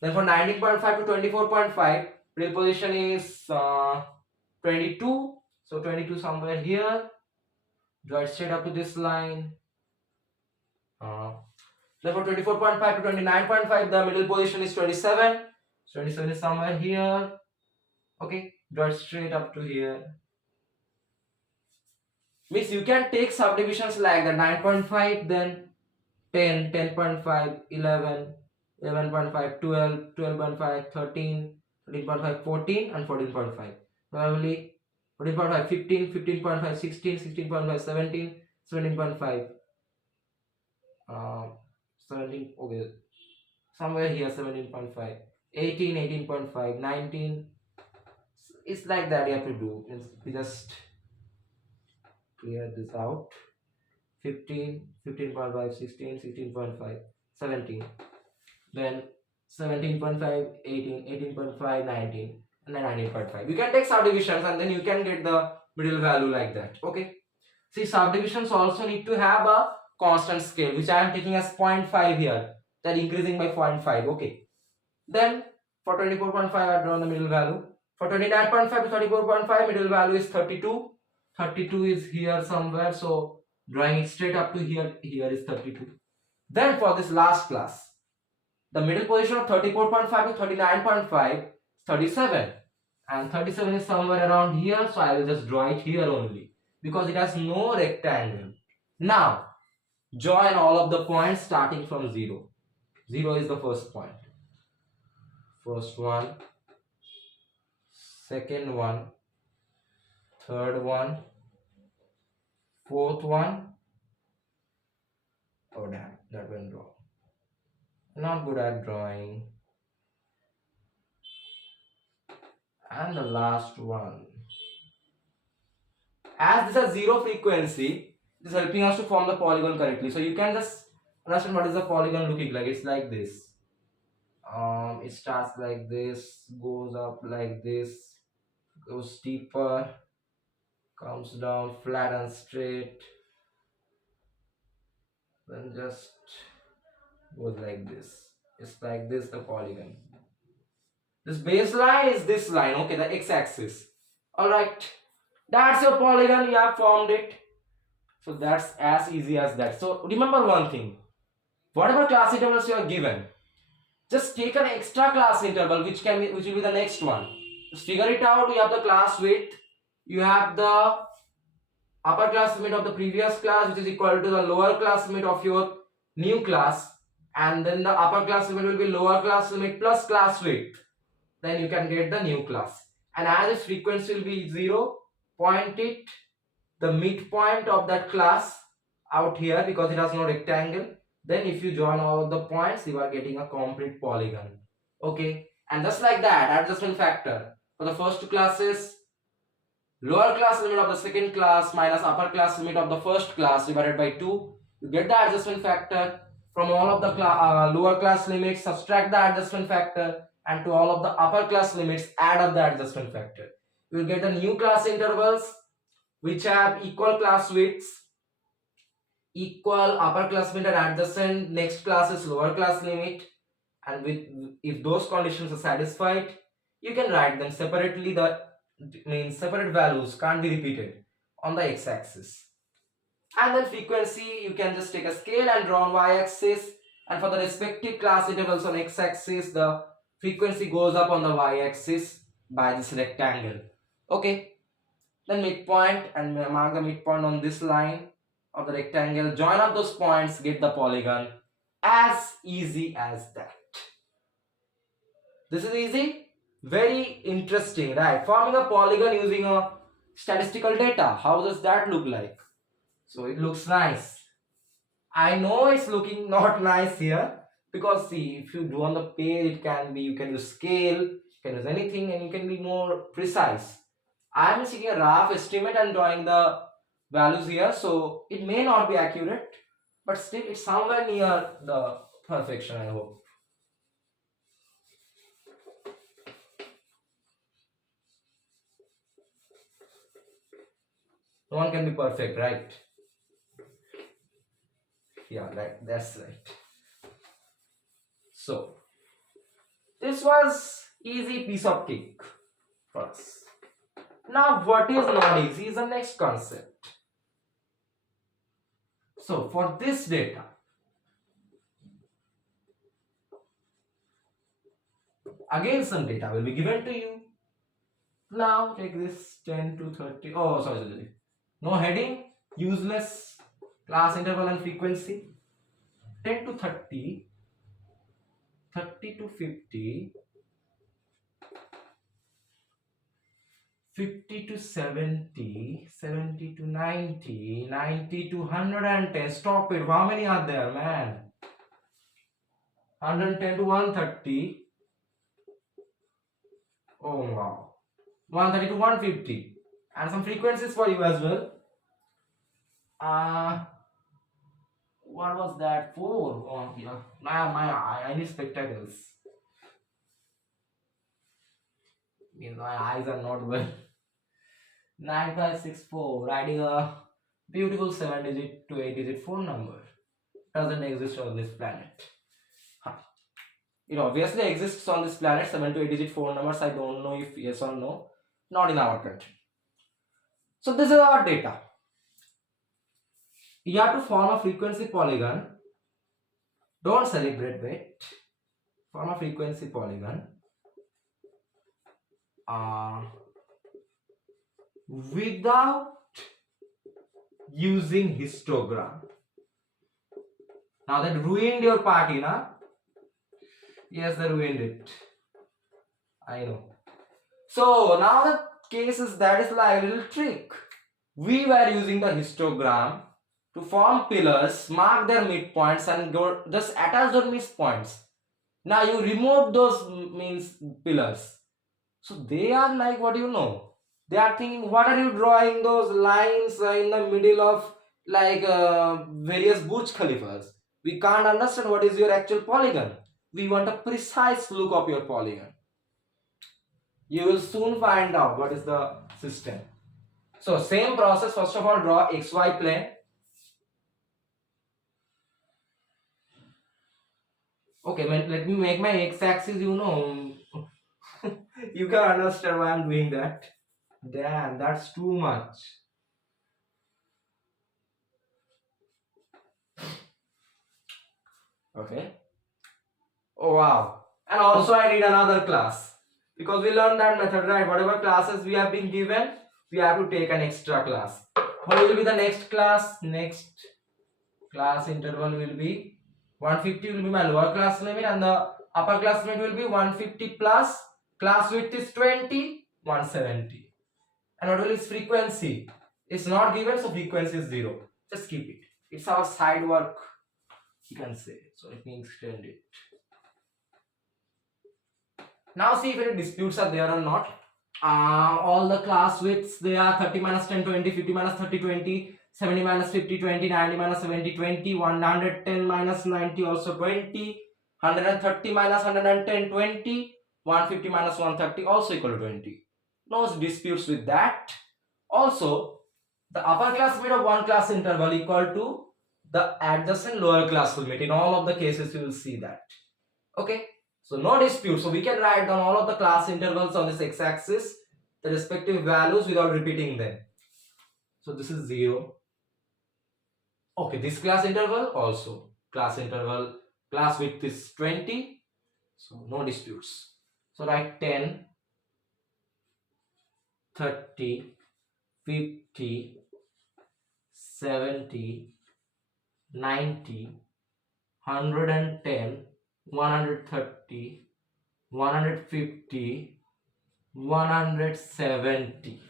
Then for 19.5 to 24.5, middle position is 22. So 22 somewhere here. Draw it straight up to this line. Then for 24.5 to 29.5, the middle position is 27. So 27 is somewhere here. Okay, draw it straight up to here. Means you can take subdivisions like that: 9.5, then 10, 10.5, 11, 11.5, 12, 12.5, 13, 13.5, 14, and 14.5. Probably 14.5, 15, 15.5, 16, 16.5, 17, 17.5, 17, okay, somewhere here 17.5, 18, 18.5, 19. It's like that you have to do. We just clear this out. 15, 15.5, 16, 16.5, 17. Then 17.5, 18, 18.5, 19, and then 19.5. You can take subdivisions and then you can get the middle value like that. Okay. See, subdivisions also need to have a constant scale, which I am taking as 0.5 here. That increasing by 0.5. Okay. Then for 24.5, I draw the middle value. For 29.5 to 34.5, middle value is 32. 32 is here somewhere. So drawing it straight up to here, here is 32. Then for this last class, the middle position of 34.5 to 39.5 is 37. And 37 is somewhere around here. So I will just draw it here only, because it has no rectangle. Now, join all of the points starting from 0. 0 is the first point. First one, second one, third one, fourth one. Oh damn, that went wrong. Not good at drawing. And the last one. As this is zero frequency, it is helping us to form the polygon correctly. So you can just understand what is the polygon looking like. It's like this. It starts like this, goes up like this, goes deeper, comes down flat and straight, then just goes like this. It's like this, the polygon. This baseline is this line, okay, the x-axis. Alright, that's your polygon, you have formed it. So that's as easy as that. So remember one thing, whatever class intervals you are given, just take an extra class interval which will be the next one. Just figure it out. You have the class width, you have the upper class limit of the previous class, which is equal to the lower class limit of your new class, and then the upper class limit will be lower class limit plus class width. Then you can get the new class. And as its frequency will be 0, point it the midpoint of that class out here, because it has no rectangle. Then if you join all of the points, you are getting a complete polygon. Okay, and just like that, adjustment factor for the first two classes, lower class limit of the second class minus upper class limit of the first class divided by 2, you get the adjustment factor. From all of the lower class limits, subtract the adjustment factor, and to all of the upper class limits, add up the adjustment factor. You will get the new class intervals which have equal class widths, equal upper class limit, and adjacent next class is lower class limit. And with if those conditions are satisfied, you can write them separately. The means separate values can't be repeated on the x-axis. And then frequency, you can just take a scale and draw on y-axis, and for the respective class intervals on x-axis, the frequency goes up on the y-axis by this rectangle. Okay, then midpoint, and mark the midpoint on this line of the rectangle, join up those points, get the polygon. As easy as that. This is easy, very interesting, right? Forming a polygon using a statistical data. How does that look like? So it looks nice. I know it's looking not nice here, because see, if you do on the page, it can be, you can use scale, you can use anything, and you can be more precise. I am seeking a rough estimate and drawing the values here, so it may not be accurate, but still it's somewhere near the perfection, I hope. No one can be perfect, right? Yeah, that's right. So this was easy piece of cake for us. Now what is not easy is the next concept. So for this data, again some data will be given to you. Now take this 10 to 30. Oh, sorry. No heading, useless, class interval and frequency. 10 to 30, 30 to 50, 50 to 70, 70 to 90, 90 to 110. Stop it. How many are there, man? 110 to 130. Oh, wow. 130 to 150. And some frequencies for you as well. What was that? 4. Oh, yeah. I need spectacles. Means my eyes are not well. 9564. Writing a beautiful 7-digit to 8-digit phone number. Doesn't exist on this planet. Huh. It obviously exists on this planet. 7 to 8-digit phone numbers. I don't know if yes or no. Not in our country. So this is our data. You have to form a frequency polygon. Don't celebrate, wait. Form a frequency polygon. Without using histogram. Now that ruined your party, na? Yes, they ruined it. I know. So now the case is that is like a little trick. We were using the histogram to form pillars, mark their midpoints, and go just attach those midpoints. Now you remove those means pillars. So they are like, what do you know? They are thinking, what are you drawing those lines in the middle of like various Burj Khalifas? We can't understand what is your actual polygon. We want a precise look of your polygon. You will soon find out what is the system. So same process, first of all draw XY plane. Okay, let me make my x-axis, you know. You can understand why I'm doing that. Damn, that's too much. Okay. Oh wow. And also I need another class. Because we learned that method, right? Whatever classes we have been given, we have to take an extra class. What will be the next class? Next class interval will be 150 will be my lower class limit and the upper class limit will be 150 plus class width is 20, 170. And what will its frequency? It's not given, so frequency is 0. Just keep it. It's our side work, you can say. So let me extend it. Now see if any disputes are there or not. All the class widths, they are 30 minus 10 20, 50 minus 30 20, 70 minus 50 20, 90 minus 70 20, 110 minus 90 also 20, 130 minus 110 20, 150 minus 130 also equal to 20. No disputes with that. Also, the upper class limit of one class interval equal to the adjacent lower class limit. In all of the cases you will see that. Okay. So no dispute. So we can write down all of the class intervals on this x-axis, the respective values without repeating them. So this is 0. Okay, this class interval also. Class interval, class width is 20. So no disputes. So write 10, 30, 50, 70, 90, 110, 130, 150, 170.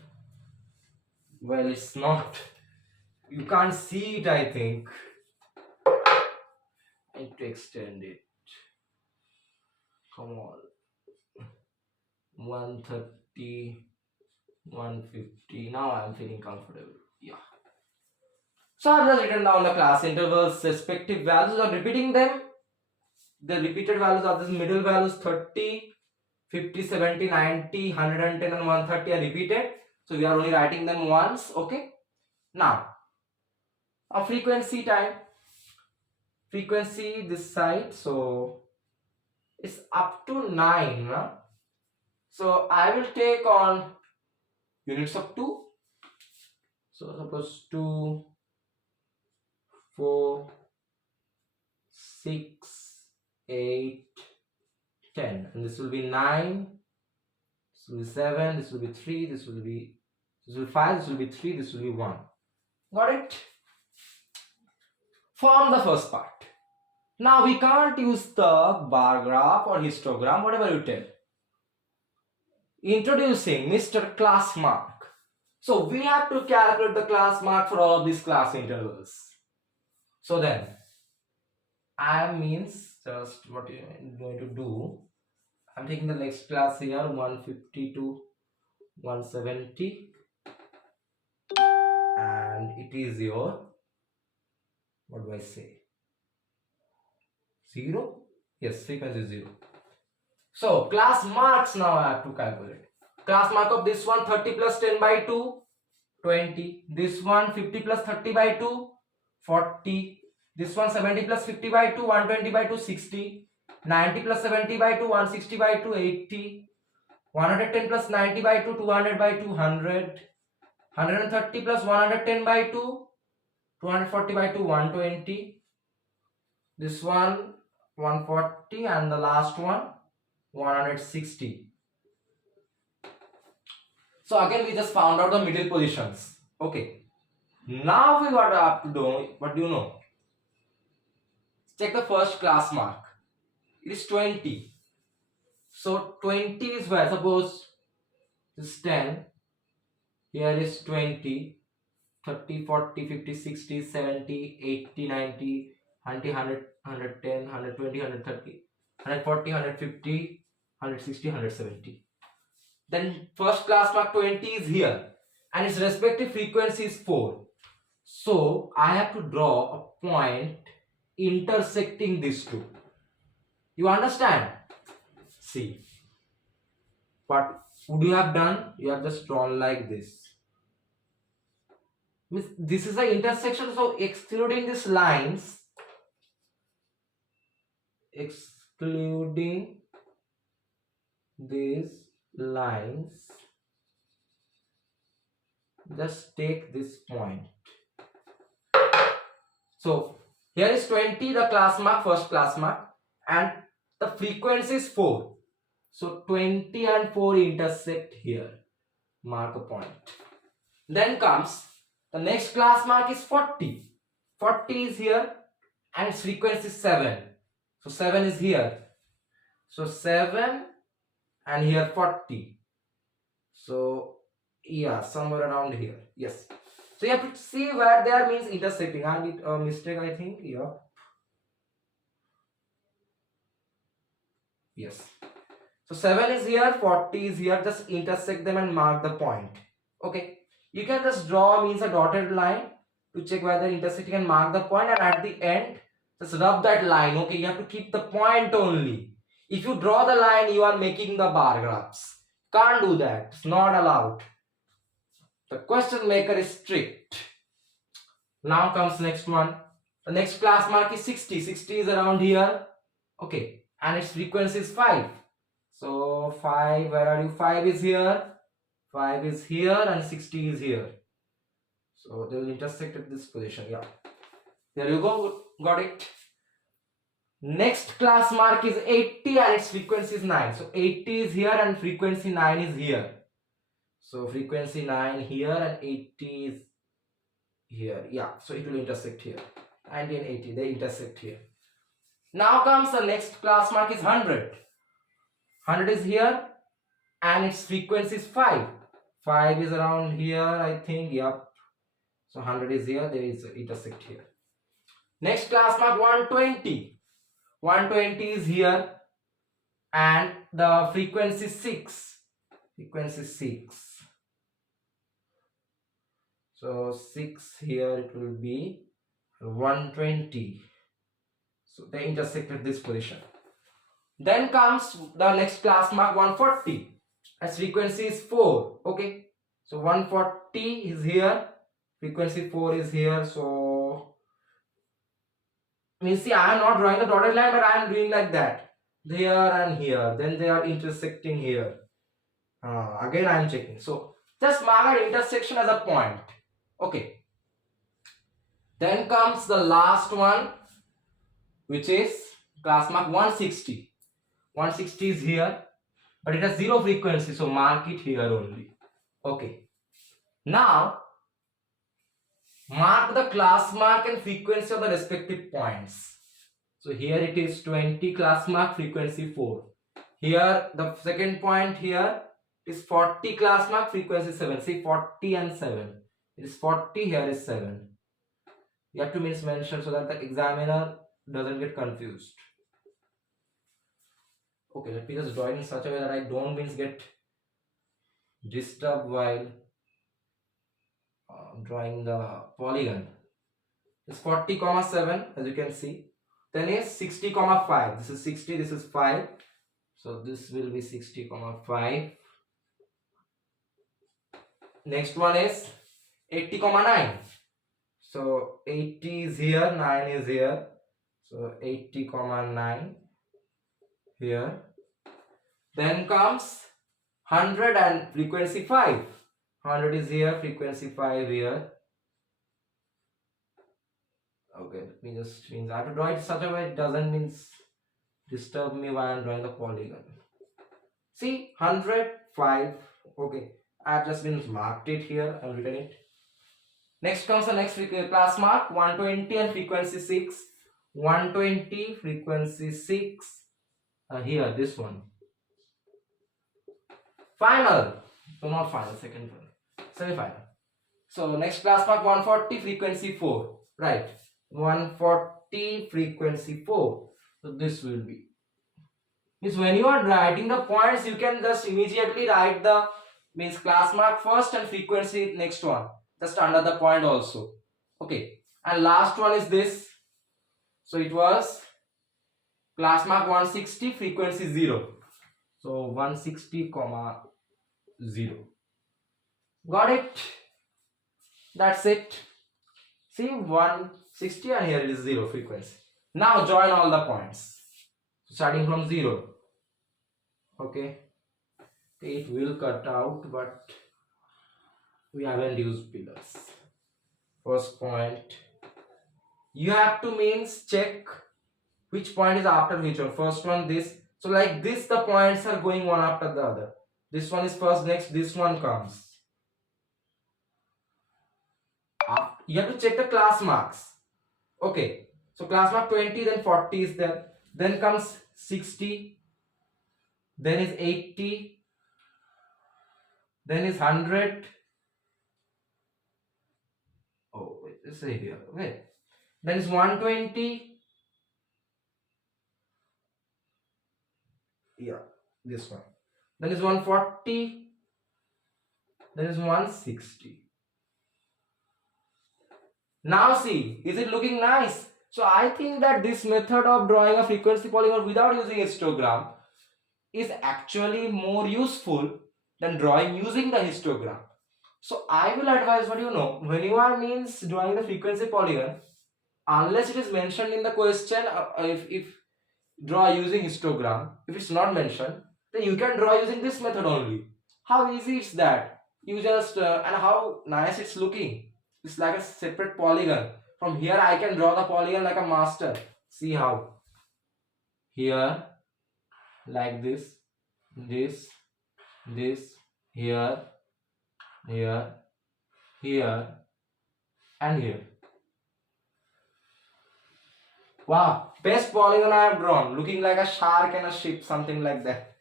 Well, it's not. You can't see it, I think. I need to extend it. Come on. 130, 150. Now I'm feeling comfortable. Yeah. So I've just written down the class intervals, respective values, or repeating them. The repeated values are these middle values 30, 50, 70, 90, 110 and 130 are repeated. So we are only writing them once. Okay. Now, a frequency time. Frequency this side. So it's up to 9. Huh? So I will take on units of 2. So suppose 2, 4, 6, 8, 10. And this will be 9. This will be 7. This will be 3. This will be 5. This will be 3. This will be 1. Got it? Form the first part. Now we can't use the bar graph or histogram, whatever you tell. Introducing Mr. Class Mark. So we have to calculate the class mark for all of these class intervals. So then, I means just what you are going to do. I'm taking the next class here, 150 to 170, and it is your, what do I say, 0? Yes, frequency is 0. So class marks now I have to calculate. Class mark of this one 30 plus 10 by 2, 20. This one 50 plus 30 by 2, 40. This one 70 plus 50 by 2, 120 by 2, 60. 90 plus 70 by 2, 160 by 2, 80. 110 plus 90 by 2, 200 by 2, 100. 130 plus 110 by 2, 240 by 2, 120. This one 140 and the last one 160. So again we just found out the middle positions. Okay. Now we got up to do, what do you know? Check the first class mark. It is 20. So 20 is where? Suppose this is 10. Here is 20. 30, 40, 50, 60, 70, 80, 90, 100, 110, 120, 130, 140, 150, 160, 170. Then first class mark 20 is here and its respective frequency is 4. So I have to draw a point intersecting these two. You understand? See, what would you have done? You have just drawn like this. This is the intersection, so excluding these lines, just take this point. So here is 20, the class mark, first class mark, and the frequency is 4. So 20 and 4 intersect here. Mark a point. Then comes the next class mark is 40. 40 is here and its frequency is 7. So 7 is here. So 7 and here 40. So yeah, somewhere around here. Yes. So you have to see where there means intersecting. I did a mistake, I think. Yeah. Yes. So 7 is here, 40 is here. Just intersect them and mark the point. Okay. You can just draw means a dotted line to check where they're intersecting and mark the point, and at the end just rub that line. Okay, you have to keep the point only. If you draw the line, you are making the bar graphs. Can't do that. It's not allowed. The question maker is strict. Now comes next one. The next class mark is 60. 60 is around here. Okay, and its frequency is 5. So 5, where are you? 5 is here. 5 is here and 60 is here. So they will intersect at this position. Yeah. There you go. Got it. Next class mark is 80 and its frequency is 9. So 80 is here and frequency 9 is here. So frequency 9 here and 80 is here. Yeah. So it will intersect here. 90 and 80, they intersect here. Now comes the next class mark is 100. 100 is here and its frequency is 5. 5 is around here, I think. Yep. So 100 is here, there is intersect here. Next class mark 120. 120 is here and the frequency is 6. Frequency 6. So 6 here it will be 120. So they intersect at this position. Then comes the next class mark 140. As frequency is 4. Okay. So 140 is here. Frequency 4 is here. So means see, I am not drawing the dotted line, but I am doing like that. Here and here. Then they are intersecting here. Again I am checking. So just mark an intersection as a point. Okay. Then comes the last one, which is class mark 160. 160 is here, but it has 0 frequency, so mark it here only. Okay. Now mark the class mark and frequency of the respective points. So here it is 20 class mark, frequency 4. Here the second point here is 40 class mark, frequency 7. See, 40 and 7. It is 40, here is 7. You have to mention so that the examiner doesn't get confused. Okay, let me just draw it in such a way that I don't get disturbed while drawing the polygon. It's 40, 7 as you can see. Then is 60, 5. This is 60, this is 5. So this will be 60, 5. Next one is 80, 9. So 80 is here, 9 is here. So 80, 9 here. Then comes 100 and frequency 5. 100 is here, frequency 5 here. Okay, let me just means I have to draw it such a way it doesn't disturb me while I'm drawing the polygon. See, 100, 5. Okay, I have just marked it here and written it. Next comes the next class mark 120 and frequency 6. 120, frequency 6. Here, this one. Final. So not final, second one. Semi-final. So next class mark 140, frequency 4. Right. 140, frequency 4. So this will be. Means when you are writing the points, you can just immediately write the class mark first and frequency next one. Just under the point also. Okay. And last one is this. So it was class mark 160, frequency 0. So 160, 0. Got it? That's it. See, 160 and here it is 0 frequency. Now join all the points. Starting from 0. Okay. It will cut out, but we haven't used pillars. First point. You have to check which point is after which one. First one, this. So like this, the points are going one after the other. This one is first, next this one comes. You have to check the class marks. Okay. So class mark 20, then 40 is there. Then comes 60. Then is 80. Then is 100. Oh, wait, let's say here. Wait. Then is 120. Yeah, this one. Then is 140. Then is 160. Now see, is it looking nice? So I think that this method of drawing a frequency polygon without using histogram is actually more useful than drawing using the histogram. So I will advise, what when you are drawing the frequency polygon, unless it is mentioned in the question, if draw using histogram, if it's not mentioned, then you can draw using this method only. How easy is that? You just and how nice it's looking. It's like a separate polygon. From here I can draw the polygon like a master. See how? Here, like this, here, here, here, and here. Wow, best polygon I have drawn, looking like a shark and a ship, something like that.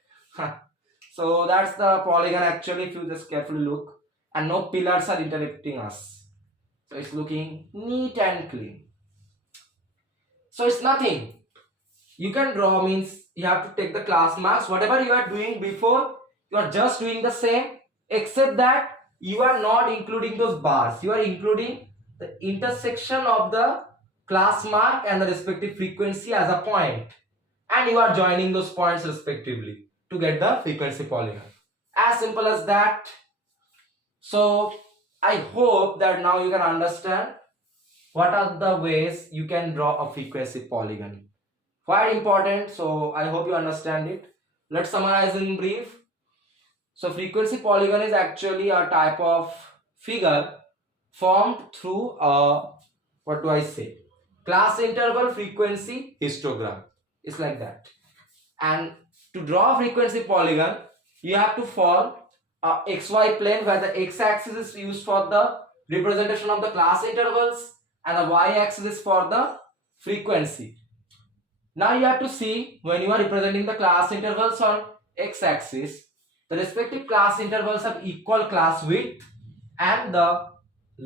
So that's the polygon actually, if you just carefully look, and no pillars are interrupting us. So it's looking neat and clean. So it's nothing. You can draw you have to take the class marks. Whatever you are doing before, you are just doing the same, except that you are not including those bars. You are including the intersection of the class mark and the respective frequency as a point. and you are joining those points respectively to get the frequency polygon. As simple as that. So I hope that now you can understand what are the ways you can draw a frequency polygon. Quite important, so I hope you understand it. Let's summarize in brief. So frequency polygon is actually a type of figure formed through a, what do I say, class interval frequency histogram. It's like that. And to draw a frequency polygon, you have to form a xy plane where the x-axis is used for the representation of the class intervals and the y-axis is for the frequency. Now you have to see, when you are representing the class intervals on x-axis, the respective class intervals have equal class width and the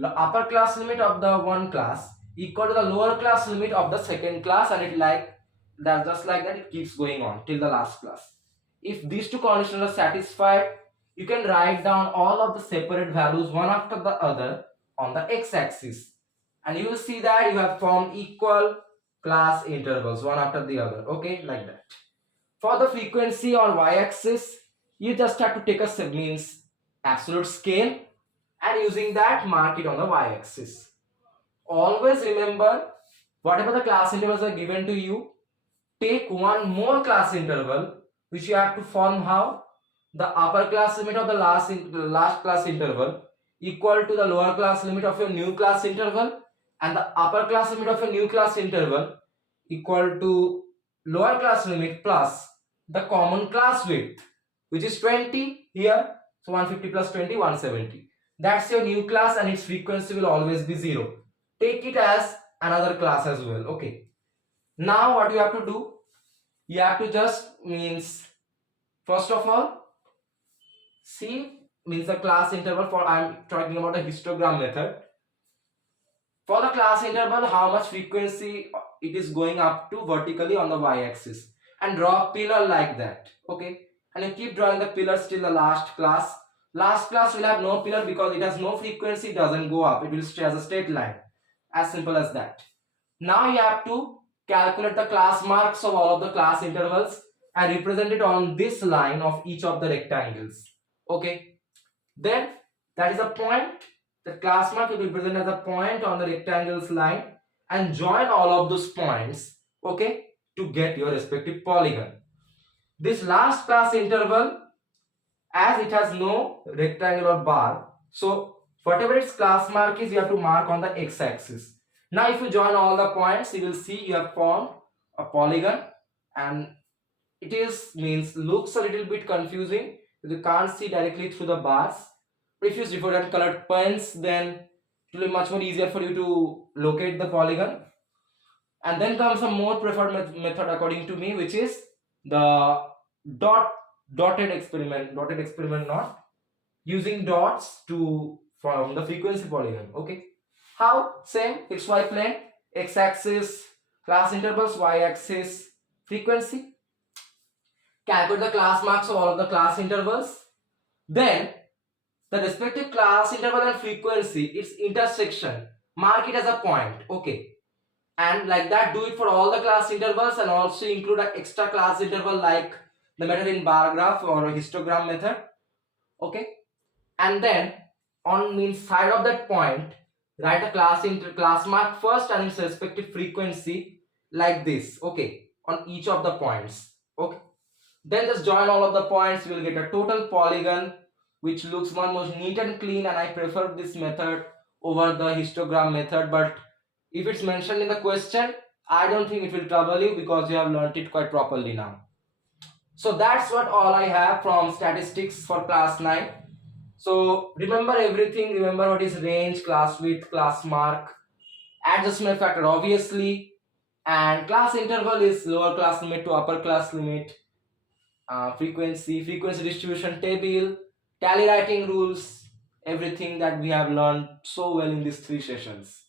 upper class limit of the one class equal to the lower class limit of the second class, and it like that, just like that it keeps going on till the last class. If these two conditions are satisfied, you can write down all of the separate values one after the other on the x-axis, and you will see that you have formed equal class intervals one after the other. Okay, like that. For the frequency on y-axis, you just have to take a means absolute scale and using that mark it on the y-axis. Always remember, whatever the class intervals are given to you, take one more class interval which you have to form. How? The upper class limit of the last class interval equal to the lower class limit of your new class interval, and the upper class limit of your new class interval equal to lower class limit plus the common class width, which is 20 here. So 150 plus 20, 170. That's your new class and its frequency will always be 0. Take it as another class as well. Okay. Now what you have to do? You have to just means, first of all, see means the class interval. For I'm talking about the histogram method. For the class interval, how much frequency it is going up to vertically on the y-axis, and draw a pillar like that. Okay, and you keep drawing the pillars till the last class. Last class will have no pillar because it has no frequency, it doesn't go up, it will stay as a straight line. As simple as that. Now you have to calculate the class marks of all of the class intervals and represent it on this line of each of the rectangles. Okay, then that is a point. The class mark will be presented as a point on the rectangle's line, and join all of those points, okay, to get your respective polygon. This last class interval, as it has no rectangular bar, so whatever its class mark is, you have to mark on the x-axis. Now if you join all the points, you will see you have formed a polygon, and it is means looks a little bit confusing. You can't see directly through the bars. But if you use different colored pens, then it will be much more easier for you to locate the polygon. And then comes a more preferred method according to me, which is the dotted experiment. Dotted experiment, not using dots to form the frequency polygon. Okay, how? Same, xy plane, x-axis class intervals, y-axis frequency. Calculate the class marks of all of the class intervals. Then the respective class interval and frequency, its intersection, mark it as a point. Okay, and like that do it for all the class intervals, and also include an extra class interval like the method in bar graph or histogram method. Okay, and then on means side of that point, write a class mark first and its respective frequency like this. Okay, on each of the points. Okay, then just join all of the points, you will get a total polygon which looks one more neat and clean, and I prefer this method over the histogram method. But if it's mentioned in the question, I don't think it will trouble you because you have learnt it quite properly now. So that's what all I have from statistics for class 9. So remember everything, remember what is range, class width, class mark, adjustment factor obviously, and class interval is lower class limit to upper class limit, frequency distribution table, tally writing rules, everything that we have learned so well in these 3 sessions.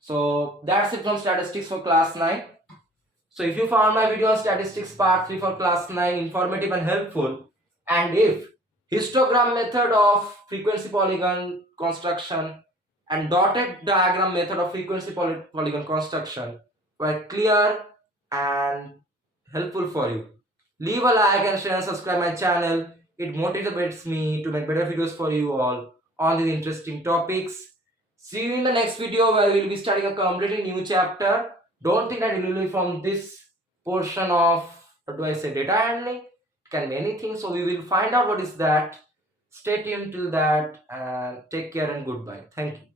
So that's it from statistics for class 9. So if you found my video on statistics part 3 for class 9 informative and helpful, and if histogram method of frequency polygon construction and dotted diagram method of frequency polygon construction were clear and helpful for you. Leave a like and share and subscribe my channel. It motivates me to make better videos for you all on these interesting topics. See you in the next video where we'll be studying a completely new chapter. Don't think that it will be from this portion of, what do I say, data handling. It can be anything. So we will find out what is that. Stay tuned till that and take care and goodbye. Thank you.